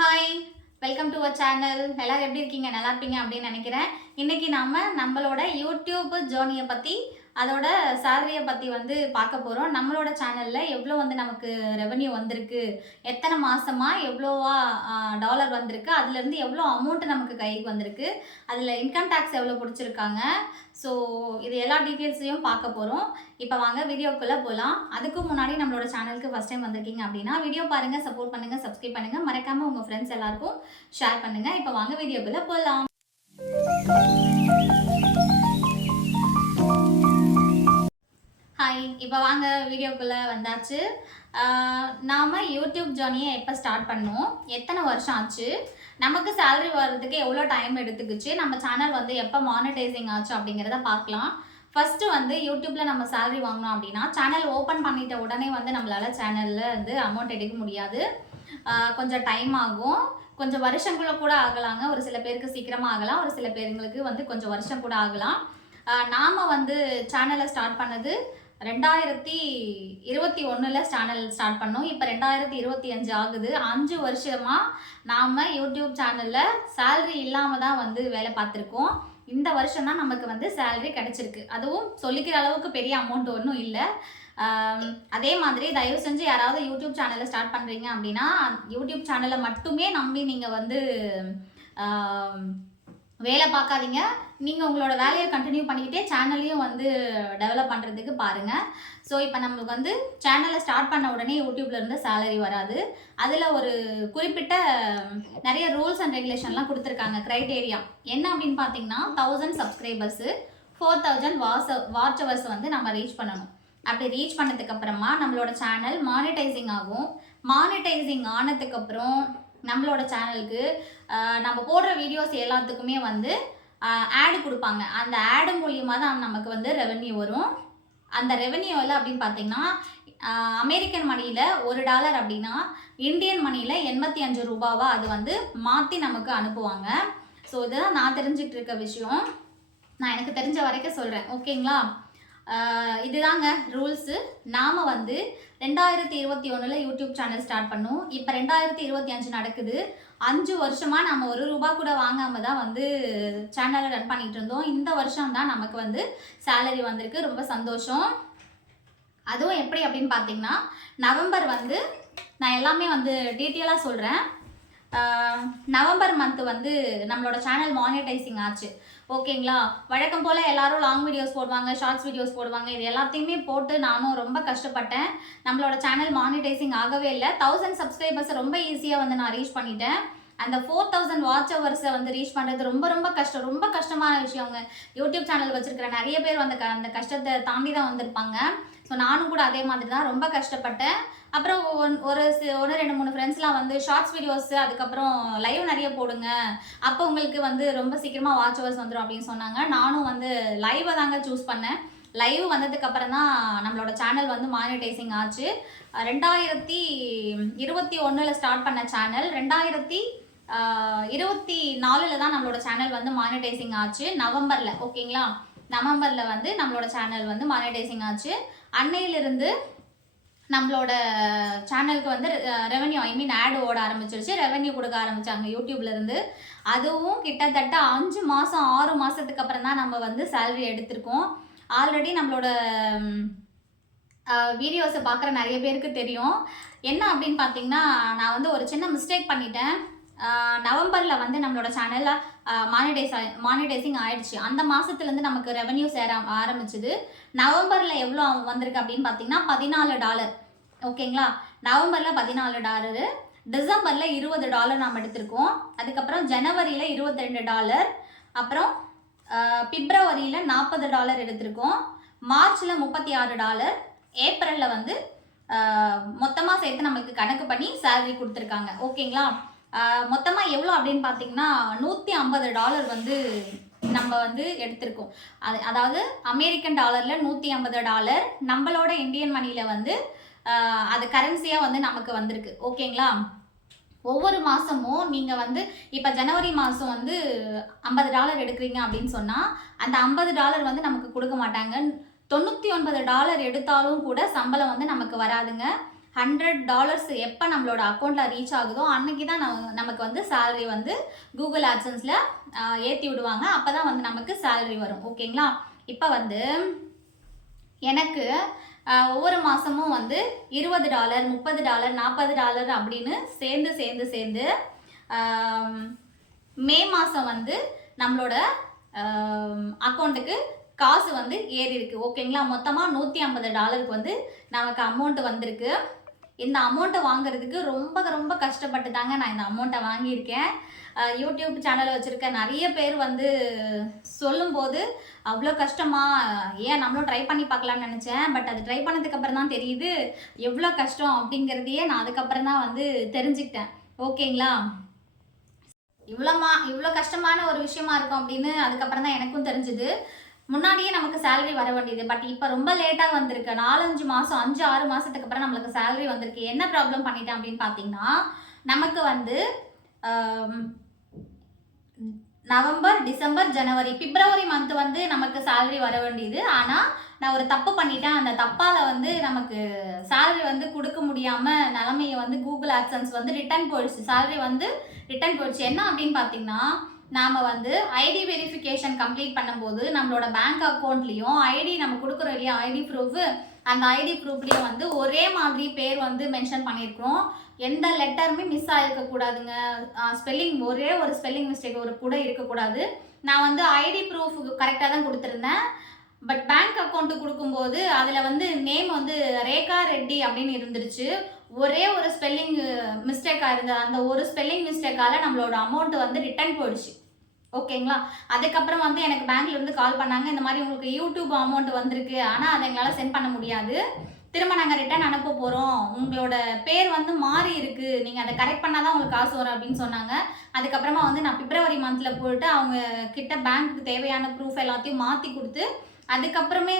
Hi welcome to our channel எல்லாரும் எப்படி இருக்கீங்க? நல்லா இருப்பீங்க அப்படின்னு நினைக்கிறேன். இன்றைக்கி நாம் நம்மளோட யூடியூப் ஜேர்னியை பற்றி அதோட சேலரியை பற்றி வந்து பார்க்க போகிறோம் நம்மளோட சேனலில் எவ்வளோ வந்து நமக்கு ரெவன்யூ வந்திருக்கு எத்தனை மாதமாக எவ்வளோவா டாலர் வந்திருக்கு அதுலேருந்து எவ்வளோ அமௌண்ட் நமக்கு கைக்கு வந்திருக்கு அதில் இன்கம் டேக்ஸ் எவ்வளோ பிடிச்சிருக்காங்க ஸோ இது எல்லா டீட்டெயில்ஸையும் பார்க்க போகிறோம் இப்போ வாங்க வீடியோக்குள்ளே போகலாம் அதுக்கு முன்னாடி நம்மளோட சேனலுக்கு ஃபஸ்ட் டைம் வந்திருக்கீங்க அப்படின்னா வீடியோ பாருங்கள் சப்போர்ட் பண்ணுங்கள் சப்ஸ்கிரைப் பண்ணுங்கள் மறக்காமல் உங்கள் ஃப்ரெண்ட்ஸ் எல்லாருக்கும் ஷேர் பண்ணுங்கள் இப்போ வாங்க வீடியோக்குள்ளே போகலாம் ஹாய் இப்போ வாங்க வீடியோக்குள்ளே வந்தாச்சு. நாம் யூடியூப் ஜேர்னியை எப்போ ஸ்டார்ட் பண்ணோம்? எத்தனை வருஷம் ஆச்சு? நமக்கு சேலரி வர்றதுக்கு எவ்வளோ டைம் எடுத்துக்கிச்சு? நம்ம சேனல் வந்து எப்போ மானிட்டைசிங் ஆச்சு அப்படிங்கிறத பார்க்கலாம். ஃபஸ்ட்டு வந்து யூடியூப்பில் நம்ம சேலரி வாங்கினோம் அப்படின்னா சேனல் ஓப்பன் பண்ணிட்ட உடனே வந்து நம்மளால் சேனலில் வந்து அமௌண்ட் எடுக்க முடியாது. கொஞ்சம் டைம் ஆகும். கொஞ்சம் வருஷங்குள்ள கூட ஆகலாங்க. ஒரு சில பேருக்கு சீக்கிரமாக ஆகலாம். ஒரு சில பேருங்களுக்கு வந்து கொஞ்சம் வருஷம் கூட ஆகலாம். நாம் வந்து சேனலை ஸ்டார்ட் பண்ணது ரெண்டாயிரத்தி இருபத்தி ஒன்றில் சேனல் ஸ்டார்ட் பண்ணோம். இப்போ ரெண்டாயிரத்தி இருபத்தி அஞ்சு ஆகுது. அஞ்சு வருஷமாக நாம் யூடியூப் சேனலில் சேல்ரி இல்லாமல் தான் வந்து வேலை பார்த்துருக்கோம். இந்த வருஷம் தான் நமக்கு வந்து சேல்ரி கிடச்சிருக்கு. அதுவும் சொல்லிக்கிற அளவுக்கு பெரிய அமௌண்ட் ஒன்றும் இல்லை. அதே மாதிரி தயவு செஞ்சு யாராவது யூடியூப் சேனலை ஸ்டார்ட் பண்ணுறீங்க அப்படின்னா யூடியூப் சேனலை மட்டுமே நம்பி நீங்கள் வந்து வேலை பார்க்காதீங்க. நீங்கள் உங்களோட வேலையை கண்டினியூ பண்ணிக்கிட்டே சேனலையும் வந்து டெவலப் பண்ணுறதுக்கு பாருங்கள் ஸோ இப்போ நம்மளுக்கு வந்து சேனலை ஸ்டார்ட் பண்ண உடனே யூடியூப்ல இருந்து சேலரி வராது. அதில் ஒரு குறிப்பிட்ட நிறைய ரூல்ஸ் அண்ட் ரெகுலேஷன்லாம் கொடுத்துருக்காங்க க்ரைட்டேரியா என்ன அப்படின்னு பார்த்தீங்கன்னா thousand subscribers four thousand what's watch hours வந்து நம்ம ரீச் பண்ணணும். அப்படி ரீச் பண்ணதுக்கு அப்புறமா நம்மளோட சேனல் மானிட்டைசிங் ஆகும். மானிட்டைசிங் ஆனதுக்கப்புறம் நம்மளோட சேனலுக்கு நம்ம போடுற வீடியோஸ் எல்லாத்துக்குமே வந்து ஆடு கொடுப்பாங்க. அந்த ஆடு மூலியமாக தான் நமக்கு வந்து ரெவென்யூ வரும். அந்த ரெவென்யூவில் அப்படின்னு பார்த்தீங்கன்னா அமெரிக்கன் மணியில் ஒரு டாலர் அப்படின்னா இந்தியன் மணியில் எண்பத்தி அஞ்சு ரூபாவாக அது வந்து மாற்றி நமக்கு அனுப்புவாங்க. ஸோ இதுதான் நான் தெரிஞ்சுக்கிட்டு இருக்க விஷயம். நான் எனக்கு தெரிஞ்ச வரைக்கும் சொல்கிறேன் ஓகேங்களா இதுதாங்க ரூல்ஸு நாம் வந்து ரெண்டாயிரத்தி இருபத்தி ஒன்றில் யூடியூப் சேனல் ஸ்டார்ட் பண்ணோம். இப்போ ரெண்டாயிரத்தி இருபத்தி அஞ்சு நடக்குது. அஞ்சு வருஷமாக நம்ம ஒரு ரூபா கூட வாங்காமல் தான் வந்து சேனலை ரன் பண்ணிட்டு இருந்தோம். இந்த வருஷம் தான் நமக்கு வந்து சேலரி வந்திருக்கு. ரொம்ப சந்தோஷம். அதுவும் எப்படி அப்படின்னு பார்த்தீங்கன்னா நவம்பர் வந்து நான் எல்லாமே வந்து டீட்டெயிலாக சொல்கிறேன் நவம்பர் மந்த் வந்து நம்மளோட சேனல் மானிட்டைசிங் ஆச்சு. ஓகேங்களா? வழக்கம் போல் எல்லாரும் லாங் வீடியோஸ் போடுவாங்க ஷார்ட்ஸ் வீடியோஸ் போடுவாங்க. இது எல்லாத்தையுமே போட்டு நானும் ரொம்ப கஷ்டப்பட்டேன். நம்மளோட சேனல் மானிட்டைசிங் ஆகவே இல்லை. தௌசண்ட் சப்ஸ்கிரைபர்ஸை ரொம்ப ஈஸியாக வந்து நான் ரீச் பண்ணிட்டேன். அந்த ஃபோர் தௌசண்ட் வாட்ச் ஹவர்ஸை வந்து ரீச் பண்ணுறது ரொம்ப ரொம்ப கஷ்டம். ரொம்ப கஷ்டமான விஷயங்க. யூடியூப் சேனல் வச்சுருக்கிற நிறைய பேர் அந்த க- அந்த கஷ்டத்தை தாண்டி தான் வந்திருப்பாங்க. ஸோ நானும் கூட அதே மாதிரி தான் ரொம்ப கஷ்டப்பட்டேன். அப்புறம் ஒன்- ஒரு ஒரு ரெண்டு மூணு ஃப்ரெண்ட்ஸ்லாம் வந்து ஷார்ட்ஸ் வீடியோஸ் அதுக்கப்புறம் லைவ் நிறைய போடுங்க. அப்போ உங்களுக்கு வந்து ரொம்ப சீக்கிரமாக வாட்ச் ஹவர்ஸ் வந்துடும் அப்படின்னு சொன்னாங்க. நானும் வந்து லைவை தாங்க சூஸ் பண்ணேன். லைவ் வந்ததுக்கு அப்புறம் தான் நம்மளோட சேனல் வந்து மானிட்டைசிங் ஆச்சு. ரெண்டாயிரத்தி இருபத்தி ஒன்றில் ஸ்டார்ட் பண்ண சேனல் ரெண்டாயிரத்தி இருபத்தி நாலில் தான் நம்மளோட சேனல் வந்து மானிட்டைசிங் ஆச்சு. நவம்பரில் ஓகேங்களா நவம்பரில் வந்து நம்மளோட சேனல் வந்து மானிட்டைசிங் ஆச்சு. அன்னையிலிருந்து நம்மளோட சேனலுக்கு வந்து ரெவன்யூ ஐ மீன் ஆட் ஓட ஆரம்பிச்சிருச்சு. ரெவன்யூ கொடுக்க ஆரம்பிச்சாங்க யூடியூப்லேருந்து. அதுவும் கிட்டத்தட்ட அஞ்சு மாதம் ஆறு மாதத்துக்கு அப்புறம் தான் நம்ம வந்து சேல்ரி எடுத்திருக்கோம். ஆல்ரெடி நம்மளோட வீடியோஸை பார்க்குற நிறைய பேருக்கு தெரியும். என்ன அப்படின்னு பார்த்தீங்கன்னா நான் வந்து ஒரு சின்ன மிஸ்டேக் பண்ணிட்டேன். நவம்பரில் வந்து நம்மளோட சேனலில் மானிடைஸ் மானிடைசிங் ஆயிடுச்சு. அந்த மாதத்துலேருந்து நமக்கு ரெவன்யூ சேர ஆரம்பிச்சுது. நவம்பரில் எவ்வளோ வந்திருக்கு அப்படின்னு பார்த்தீங்கன்னா பதினாலு டாலர் ஓகேங்களா? நவம்பரில் பதினாலு டாலரு டிசம்பரில் இருபது டாலர் நாம் எடுத்திருக்கோம். அதுக்கப்புறம் ஜனவரியில் இருபத்தி ரெண்டு டாலர் அப்புறம் பிப்ரவரியில் நாற்பது டாலர் எடுத்திருக்கோம். மார்ச்சில் முப்பத்தி ஆறு டாலர் ஏப்ரலில் வந்து மொத்தமாக சேர்த்து நம்மளுக்கு கணக்கு பண்ணி சேலரி கொடுத்துருக்காங்க. ஓகேங்களா? மொத்தமாக எவ்வளோ அப்படின்னு பார்த்தீங்கன்னா நூற்றி ஐம்பது டாலர் வந்து நம்ம வந்து எடுத்திருக்கோம். அது அதாவது அமெரிக்கன் டாலரில் நூற்றி ஐம்பது டாலர் நம்மளோட இந்தியன் மணியில் வந்து அது கரன்சியாக வந்து நமக்கு வந்திருக்கு. ஓகேங்களா? ஒவ்வொரு மாதமும் நீங்கள் வந்து இப்போ ஜனவரி மாதம் வந்து ஐம்பது டாலர் எடுக்கிறீங்க அப்படின்னு சொன்னால் அந்த ஐம்பது டாலர் வந்து நமக்கு கொடுக்க மாட்டாங்க. தொண்ணூற்றி ஒன்பது டாலர் எடுத்தாலும் கூட சம்பளம் வந்து நமக்கு வராதுங்க. ஹண்ட்ரட் டாலர்ஸ் எப்போ நம்மளோட அக்கௌண்ட்டில் ரீச் ஆகுதோ அன்னைக்கு தான் நம்ம நமக்கு வந்து சேலரி வந்து கூகுள் ஆட்சன்ஸில் ஏற்றி விடுவாங்க. அப்போ தான் வந்து நமக்கு சேலரி வரும். ஓகேங்களா? இப்போ வந்து எனக்கு ஒவ்வொரு மாதமும் வந்து இருபது டாலர் முப்பது டாலர் நாற்பது டாலர் அப்படின்னு சேர்ந்து சேர்ந்து சேர்ந்து மே மாதம் வந்து நம்மளோட அக்கௌண்ட்டுக்கு காசு வந்து ஏறி இருக்கு ஓகேங்களா? மொத்தமாக நூற்றி ஐம்பது டாலருக்கு வந்து நமக்கு அமௌண்ட் வந்திருக்கு. இந்த அமௌண்ட்டை வாங்குறதுக்கு ரொம்ப ரொம்ப கஷ்டப்பட்டு தாங்க நான் இந்த அமௌண்ட்டை வாங்கியிருக்கேன். யூடியூப் சேனல் வச்சுருக்க நிறைய பேர் வந்து சொல்லும்போது அவ்வளோ கஷ்டமா? ஏன் நம்மளும் ட்ரை பண்ணி பார்க்கலாம்னு நினச்சேன். பட் அது ட்ரை பண்ணதுக்கப்புறம் தான் தெரியுது. எவ்வளோ கஷ்டம்? அப்படிங்கிறதையே நான் அதுக்கப்புறம் தான் வந்து தெரிஞ்சுக்கிட்டேன். ஓகேங்களா? இவ்வளோமா இவ்வளோ கஷ்டமான ஒரு விஷயமா இருக்கும் அப்படின்னு அதுக்கப்புறம் தான் எனக்கும் தெரிஞ்சுது. முன்னாடியே நமக்கு சேலரி வர வேண்டியது. பட் இப்போ ரொம்ப லேட்டாக வந்திருக்கு. நாலஞ்சு மாதம் அஞ்சு ஆறு மாதத்துக்கு அப்புறம் நம்மளுக்கு சேலரி வந்திருக்கு. என்ன ப்ராப்ளம் பண்ணிட்டேன் அப்படின்னு பார்த்தீங்கன்னா நமக்கு வந்து நவம்பர் டிசம்பர் ஜனவரி பிப்ரவரி மந்த் வந்து நமக்கு சேலரி வர வேண்டியது. ஆனால் நான் ஒரு தப்பு பண்ணிட்டேன். அந்த தப்பால் வந்து நமக்கு சேலரி வந்து கொடுக்க முடியாமல் நிலமையை வந்து கூகுள் ஆக்சன்ஸ் வந்து ரிட்டர்ன் போயிடுச்சு. சேலரி வந்து ரிட்டர்ன் போயிடுச்சு. என்ன அப்படின்னு பார்த்தீங்கன்னா நாம் வந்து ஐடி வெரிஃபிகேஷன் கம்ப்ளீட் பண்ணும்போது நம்மளோட பேங்க் அக்கௌண்ட்லேயும் ஐடி நம்ம கொடுக்குறோம் இல்லையா? ஐடி ப்ரூஃப் அந்த ஐடி ப்ரூஃப்லேயும் வந்து ஒரே மாதிரி பேர் வந்து மென்ஷன் பண்ணியிருக்கிறோம். எந்த லெட்டருமே மிஸ் ஆகிருக்க கூடாதுங்க ஸ்பெல்லிங் ஒரே ஒரு ஸ்பெல்லிங் மிஸ்டேக் ஒரு கூட இருக்கக்கூடாது. நான் வந்து ஐடி ப்ரூஃப் கரெக்டாக தான் கொடுத்துருந்தேன். பட் பேங்க் அக்கௌண்ட்டு கொடுக்கும்போது அதில் வந்து நேம் வந்து ரேகா ரெட்டி அப்படின்னு இருந்துருச்சு. ஒரே ஒரு ஸ்பெல்லிங் மிஸ்டேக்காக இருந்தது அந்த ஒரு ஸ்பெல்லிங் மிஸ்டேக்கால் நம்மளோட அமௌண்ட் வந்து ரிட்டர்ன் போயிடுச்சு. ஓகேங்களா? அதுக்கப்புறம் வந்து எனக்கு பேங்க்ல இருந்து கால் பண்ணாங்க. இந்த மாதிரி உங்களுக்கு யூடியூப் அமௌண்ட் வந்திருக்கு. ஆனால் அதை எங்களால் சென்ட் பண்ண முடியாது. திரும்ப நாங்கள் ரிட்டர்ன் அனுப்ப போகிறோம் உங்களோட பேர் வந்து மாறி இருக்கு. நீங்கள் அதை கரெக்ட் பண்ணால் தான் உங்களுக்கு காசு வரும் அப்படின்னு சொன்னாங்க. அதுக்கப்புறமா வந்து நான் பிப்ரவரி மந்தில் போயிட்டு அவங்க கிட்ட பேங்க்குக்கு தேவையான ப்ரூஃப் எல்லாத்தையும் மாற்றி கொடுத்து அதுக்கப்புறமே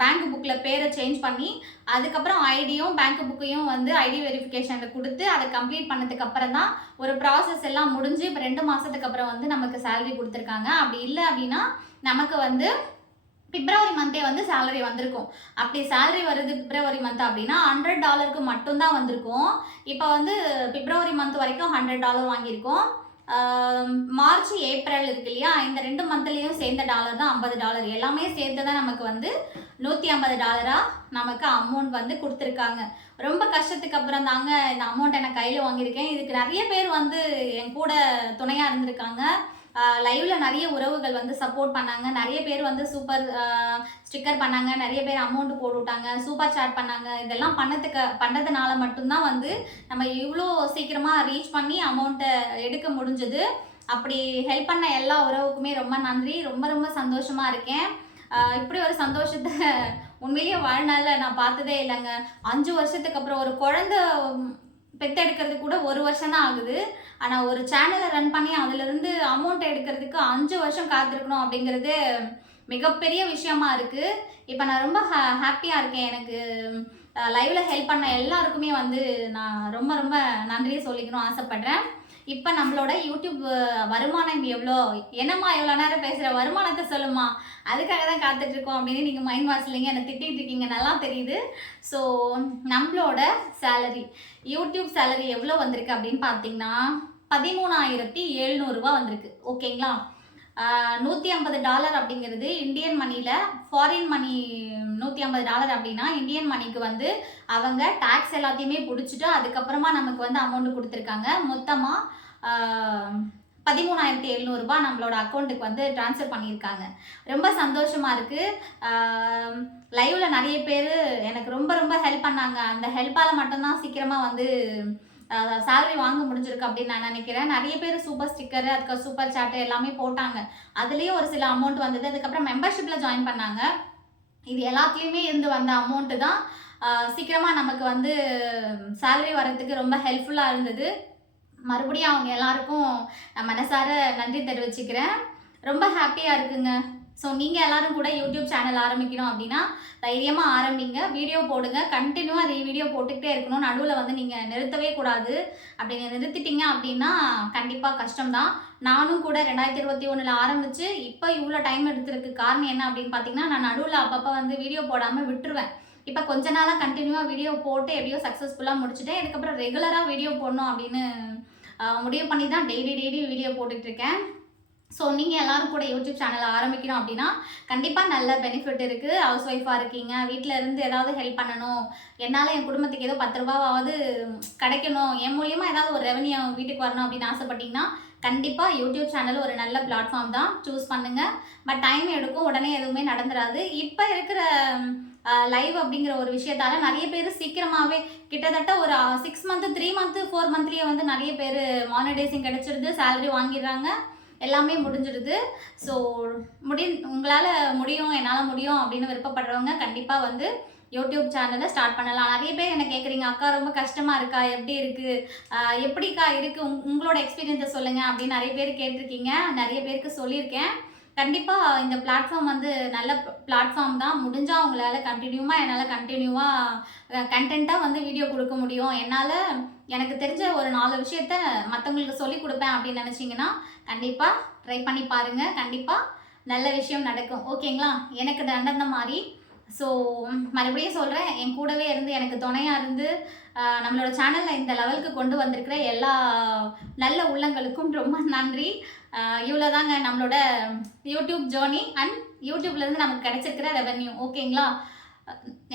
பேங்க் புக்கில் பேரை சேஞ்ச் பண்ணி அதுக்கப்புறம் ஐடியும் பேங்க் புக்கையும் வந்து ஐடி வெரிஃபிகேஷனில் கொடுத்து அதை கம்ப்ளீட் பண்ணதுக்கு அப்புறம் தான் ஒரு ப்ராசஸ் எல்லாம் முடிஞ்சு இப்போ ரெண்டு மாதத்துக்கு அப்புறம் வந்து நமக்கு சேலரி கொடுத்துருக்காங்க. அப்படி இல்லை அப்படின்னா நமக்கு வந்து பிப்ரவரி மந்தே வந்து சேலரி வந்திருக்கும். அப்படி சேலரி வருது பிப்ரவரி மந்த் அப்படின்னா ஹண்ட்ரட் டாலருக்கு மட்டும்தான் வந்திருக்கும். இப்போ வந்து பிப்ரவரி மந்த் வரைக்கும் ஹண்ட்ரட் டாலர் வாங்கியிருக்கோம். மார்ச் ஏப்ரல் இருக்கு இல்லையா? இந்த ரெண்டு மந்த்லேயும் சேர்ந்த டாலர் தான் ஐம்பது டாலர் எல்லாமே சேர்த்து தான் நமக்கு வந்து நூற்றி ஐம்பது டாலராக நமக்கு அமௌண்ட் வந்து கொடுத்துருக்காங்க. ரொம்ப கஷ்டத்துக்கு அப்புறம் தாங்க இந்த அமௌண்ட்டை நான் கையில் வாங்கியிருக்கேன். இதுக்கு நிறைய பேர் வந்து என் கூட துணையாக இருந்திருக்காங்க. லைவ்ல நிறைய உறவுகள் வந்து சப்போர்ட் பண்ணாங்க. நிறைய பேர் வந்து சூப்பர் ஸ்டிக்கர் பண்ணாங்க. நிறைய பேர் அமௌண்ட் போட்டு விட்டாங்க சூப்பர் சாட் பண்ணாங்க. இதெல்லாம் பண்ணதுக்கு பண்ணதுனால மட்டும்தான் வந்து நம்ம இவ்வளோ சீக்கிரமாக ரீச் பண்ணி அமௌண்ட்டை எடுக்க முடிஞ்சது. அப்படி ஹெல்ப் பண்ண எல்லா உறவுக்குமே ரொம்ப நன்றி. ரொம்ப ரொம்ப சந்தோஷமா இருக்கேன். இப்படி ஒரு சந்தோஷத்தை உண்மையிலேயே வாழ்நாளில் நான் பார்த்ததே இல்லைங்க. அஞ்சு வருஷத்துக்கு அப்புறம் ஒரு குழந்தை பெத்தெடுக்கிறது கூட ஒரு வருஷம் தான் ஆகுது. ஆனால் ஒரு சேனலை ரன் பண்ணி அதுலேருந்து அமௌண்ட் எடுக்கிறதுக்கு அஞ்சு வருஷம் காத்திருக்கணும் அப்படிங்கிறது மிகப்பெரிய விஷயமா இருக்குது இப்போ நான் ரொம்ப ஹா ஹாப்பியாக இருக்கேன். எனக்கு லைவில் ஹெல்ப் பண்ண எல்லாருக்குமே வந்து நான் ரொம்ப ரொம்ப நன்றியை சொல்லிக்கணும் ஆசைப்பட்றேன். இப்போ நம்மளோட யூடியூப் வருமானம் எவ்வளோ என்னம்மா எவ்வளோ நேரம் பேசுகிற வருமானத்தை சொல்லுமா அதுக்காக தான் காத்துட்டு இருக்கோம் அப்படின்னு நீங்கள் மைண்ட் வாசலிங்க என்னை திட்டிகிட்டு இருக்கீங்க? நல்லா தெரியுது. ஸோ நம்மளோட சேலரி யூடியூப் சேலரி எவ்வளோ வந்திருக்கு அப்படின்னு பார்த்தீங்கன்னா பதிமூணாயிரத்தி எழுநூறுபா வந்திருக்கு. ஓகேங்களா நூற்றி ஐம்பது டாலர் அப்படிங்கிறது இந்தியன் மணியில் ஃபாரின் மணி நூற்றி ஐம்பது டாலர் அப்படின்னா இந்தியன் மணிக்கு வந்து அவங்க டேக்ஸ் எல்லாத்தையுமே பிடிச்சிட்டு அதுக்கப்புறமா நமக்கு வந்து அமௌண்ட் கொடுத்துருக்காங்க. மொத்தமாக பதிமூணாயிரத்தி எழுநூறுபா நம்மளோட அக்கௌண்ட்டுக்கு வந்து ட்ரான்ஸ்ஃபர் பண்ணியிருக்காங்க. ரொம்ப சந்தோஷமாக இருக்குது லைவில் நிறைய பேர் எனக்கு ரொம்ப ரொம்ப ஹெல்ப் பண்ணாங்க. அந்த ஹெல்ப்பால் மட்டும்தான் சீக்கிரமாக வந்து சேலரி வாங்க முடிஞ்சிருக்கு அப்படின்னு நான் நினைக்கிறேன். நிறைய பேர் சூப்பர் ஸ்டிக்கரு அதுக்கு சூப்பர் சாட்டு எல்லாமே போட்டாங்க. அதுலேயும் ஒரு சில அமௌண்ட் வந்தது. அதுக்கப்புறம் மெம்பர்ஷிப்பில் ஜாயின் பண்ணாங்க. இது எல்லாத்துலேயுமே இருந்து வந்த அமௌண்ட்டு தான் சீக்கிரமாக நமக்கு வந்து சேலரி வர்றதுக்கு ரொம்ப ஹெல்ப்ஃபுல்லாக இருந்தது. மறுபடியும் அவங்க எல்லாருக்கும் நான் மனசார நன்றி தெரிவிச்சுக்கிறேன். ரொம்ப ஹாப்பியாக இருக்குங்க. ஸோ நீங்கள் எல்லோரும் கூட யூடியூப் சேனல் ஆரம்பிக்கணும் அப்படின்னா தைரியமாக ஆரம்பிங்க. வீடியோ போடுங்க. கண்டினியூவாக ரீ வீடியோ போட்டுக்கிட்டே இருக்கணும். நடுவில் வந்து நீங்கள் நிறுத்தவே கூடாது. அப்படி நீங்க நிறுத்திட்டீங்க அப்படின்னா கண்டிப்பாக கஷ்டம்தான். நானும் கூட ரெண்டாயிரத்தி இருபத்தி ஒன்றில் ஆரம்பித்து இப்போ இவ்வளோ டைம் எடுத்துருக்கு. காரணம் என்ன அப்படின்னு பார்த்தீங்கன்னா நான் நடுவில் அப்பப்போ வந்து வீடியோ போடாமல் விட்டுருவேன். இப்போ கொஞ்ச நாளாக கண்டினியூவாக வீடியோ போட்டு எப்படியோ சக்ஸஸ்ஃபுல்லாக முடிச்சுட்டேன். இதுக்கப்புறம் ரெகுலராக வீடியோ போடணும் அப்படின்னு முடிவு பண்ணி தான் டெய்லி டெய்லி வீடியோ போட்டுட்ருக்கேன் ஸோ நீங்கள் எல்லோரும் கூட யூடியூப் சேனலை ஆரம்பிக்கணும் அப்படின்னா கண்டிப்பாக நல்ல பெனிஃபிட் இருக்குது ஹவுஸ் ஒய்ஃபாக இருக்கீங்க. வீட்டில் இருந்து ஏதாவது ஹெல்ப் பண்ணணும். என்னால் என் குடும்பத்துக்கு ஏதோ பத்து ரூபாவாவது கிடைக்கணும். என் மூலியமாக ஏதாவது ஒரு ரெவன்யூ வீட்டுக்கு வரணும் அப்படின்னு ஆசைப்பட்டீங்கன்னா கண்டிப்பாக யூடியூப் சேனல் ஒரு நல்ல பிளாட்ஃபார்ம் தான். சூஸ் பண்ணுங்கள் பட் டைம் எடுக்கும். உடனே எதுவுமே நடந்துடாது இப்போ இருக்கிற லைவ் அப்படிங்கிற ஒரு விஷயத்தால நிறைய பேர் சீக்கிரமாகவே கிட்டத்தட்ட ஒரு six month three month four மந்த்லேயே வந்து நிறைய பேர் மானிடைசிங் கிடச்சிருது சேலரி வாங்கிடுறாங்க எல்லாமே முடிஞ்சிடுது ஸோ முடி உங்களால் முடியும் என்னால் முடியும் அப்படின்னு விருப்பப்படுறவங்க கண்டிப்பாக வந்து யூடியூப் சேனலை ஸ்டார்ட் பண்ணலாம். நிறைய பேர் என்ன கேட்குறீங்க அக்கா ரொம்ப கஷ்டமாக இருக்கா? எப்படி இருக்குது எப்படிக்கா இருக்குது உங் உங்களோட எக்ஸ்பீரியன்ஸை சொல்லுங்கள் அப்படின்னு நிறைய பேர் கேட்டிருக்கீங்க. நிறைய பேருக்கு சொல்லியிருக்கேன். கண்டிப்பாக இந்த பிளாட்ஃபார்ம் வந்து நல்ல பிளாட்ஃபார்ம் தான். முடிஞ்சால் உங்களால் கண்டினியூவாக என்னால் கண்டினியூவாக கண்டென்ட்டாக வந்து வீடியோ கொடுக்க முடியும். என்னால் எனக்கு தெரிஞ்ச ஒரு நாலு விஷயத்த மற்றவங்களுக்கு சொல்லி கொடுப்பேன் அப்படின்னு நினச்சிங்கன்னா கண்டிப்பாக ட்ரை பண்ணி பாருங்கள் கண்டிப்பாக நல்ல விஷயம் நடக்கும். ஓகேங்களா எனக்கு நடந்த மாதிரி ஸோ மறுபடியும் சொல்கிறேன் என் கூடவே இருந்து எனக்கு துணையாக இருந்து நம்மளோட சேனலில் இந்த லெவலுக்கு கொண்டு வந்திருக்கிற எல்லா நல்ல உள்ளங்களுக்கும் ரொம்ப நன்றி. இவ்வளோ தாங்க நம்மளோட யூடியூப் ஜேர்னி அண்ட் யூடியூப்லேருந்து நமக்கு கிடைச்சிருக்கிற ரெவென்யூ ஓகேங்களா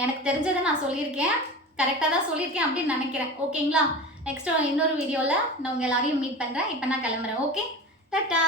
எனக்கு தெரிஞ்சதை நான் சொல்லியிருக்கேன். கரெக்டாக தான் சொல்லியிருக்கேன் அப்படின்னு நினைக்கிறேன். ஓகேங்களா நெக்ஸ்ட் இன்னொரு வீடியோவில் நான் உங்கள் எல்லாரையும் மீட் பண்ணுறேன் இப்போ நான் கிளம்புறேன். Okay ta-ta